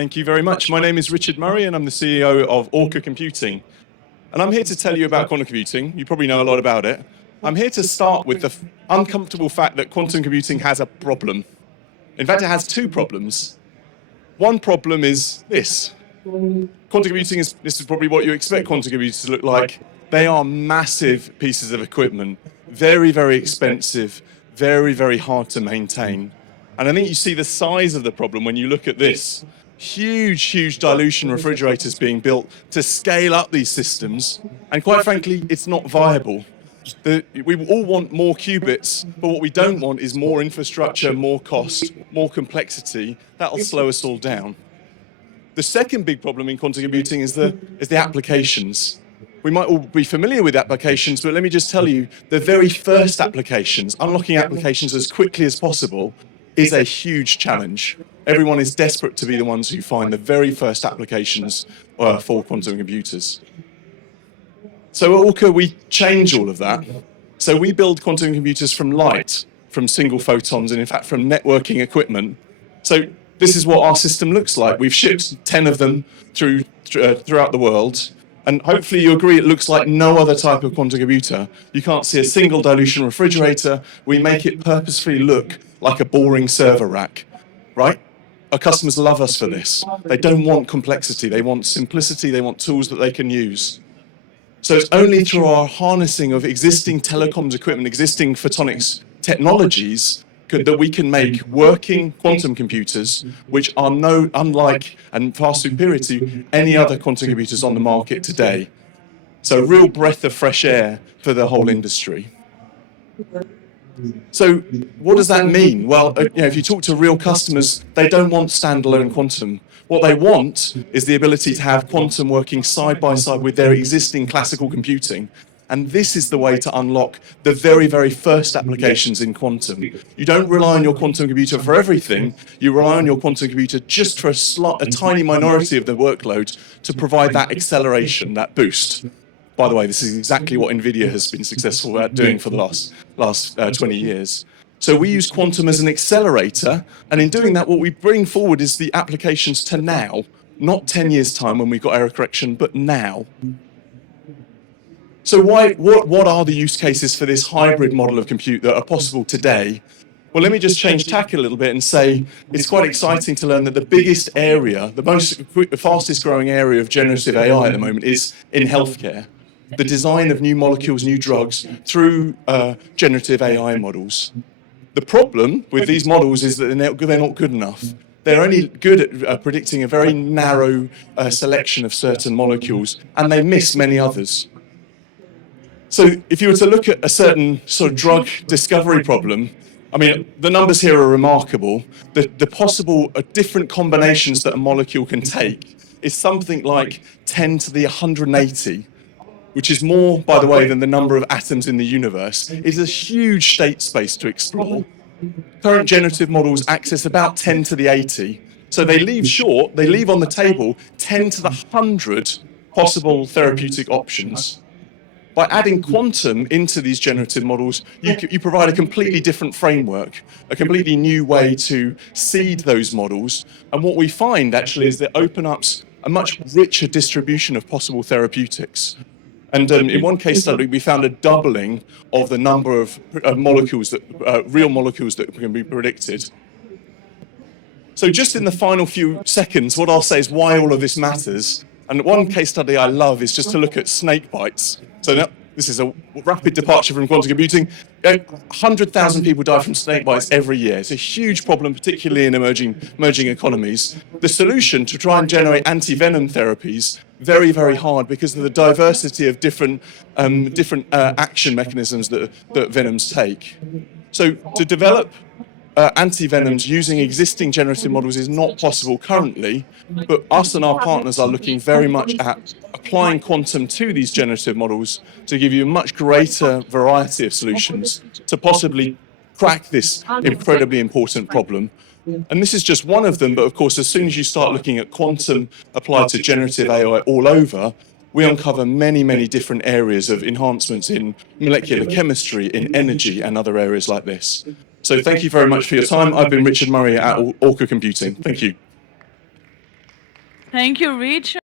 Thank you very much. My name is Richard Murray and I'm the CEO of Orca Computing. And I'm here to tell you about quantum computing. You probably know a lot about it. I'm here to start with the uncomfortable fact that quantum computing has a problem. In fact, it has two problems. One problem is this. Quantum computing this is probably what you expect quantum computers to look like. They are massive pieces of equipment, very, very expensive, very, very hard to maintain. And I think you see the size of the problem when you look at this. Huge, huge dilution refrigerators being built to scale up these systems. And quite frankly, it's not viable. We all want more qubits, but what we don't want is more infrastructure, more cost, more complexity. That'll slow us all down. The second big problem in quantum computing is the applications. We might all be familiar with applications, but let me just tell you, the very first applications, unlocking applications as quickly as possible, is a huge challenge. Everyone is desperate to be the ones who find the very first applications for quantum computers. So at Orca, we change all of that. So we build quantum computers from light, from single photons, and in fact from networking equipment. So this is what our system looks like. We've shipped 10 of them throughout the world. And hopefully you agree it looks like no other type of quantum computer. You can't see a single dilution refrigerator. We make it purposefully look like a boring server rack, right? Our customers love us for this. They don't want complexity. They want simplicity. They want tools that they can use. So it's only through our harnessing of existing telecoms equipment, existing photonics technologies, that we can make working quantum computers, which are unlike and far superior to any other quantum computers on the market today. So a real breath of fresh air for the whole industry. So what does that mean? Well, if you talk to real customers, they don't want standalone quantum. What they want is the ability to have quantum working side by side with their existing classical computing. And this is the way to unlock the very, very first applications in quantum. You don't rely on your quantum computer for everything. You rely on your quantum computer just for a tiny minority of the workload to provide that acceleration, that boost. By the way, this is exactly what NVIDIA has been successful at doing for the last 20 years. So we use quantum as an accelerator. And in doing that, what we bring forward is the applications to now, not 10 years' time when we've got error correction, but now. So what are the use cases for this hybrid model of compute that are possible today? Well, let me just change tack a little bit and say it's quite exciting to learn that the biggest area, the fastest growing area of generative AI at the moment is in healthcare. The design of new molecules, new drugs through generative AI models. The problem with these models is that they're not good enough. They're only good at predicting a very narrow selection of certain molecules, and they miss many others. So if you were to look at a certain sort of drug discovery problem, I mean, the numbers here are remarkable. The possible different combinations that a molecule can take is something like 10 to the 180, which is more, by the way, than the number of atoms in the universe. It's a huge state space to explore. Current generative models access about 10 to the 80. So they leave on the table 10 to the 100 possible therapeutic options. By adding quantum into these generative models, you provide a completely different framework, a completely new way to seed those models. And what we find actually is that it opens up a much richer distribution of possible therapeutics. And in one case study, we found a doubling of the number of molecules real molecules that can be predicted. So just in the final few seconds, what I'll say is why all of this matters. And one case study I love is just to look at snake bites. So now, this is a rapid departure from quantum computing. 100,000 people die from snake bites every year. It's a huge problem, particularly in emerging economies. The solution to try and generate anti-venom therapies, very, very hard because of the diversity of different action mechanisms that venoms take. So to develop anti-venoms using existing generative models is not possible currently, but us and our partners are looking very much at applying quantum to these generative models to give you a much greater variety of solutions to possibly crack this incredibly important problem. And this is just one of them, but of course, as soon as you start looking at quantum applied to generative AI all over, we uncover many, many different areas of enhancements in molecular chemistry, in energy, and other areas like this. So thank you very much for your time. I've been Richard Murray at Orca Computing. Thank you. Thank you, Rich.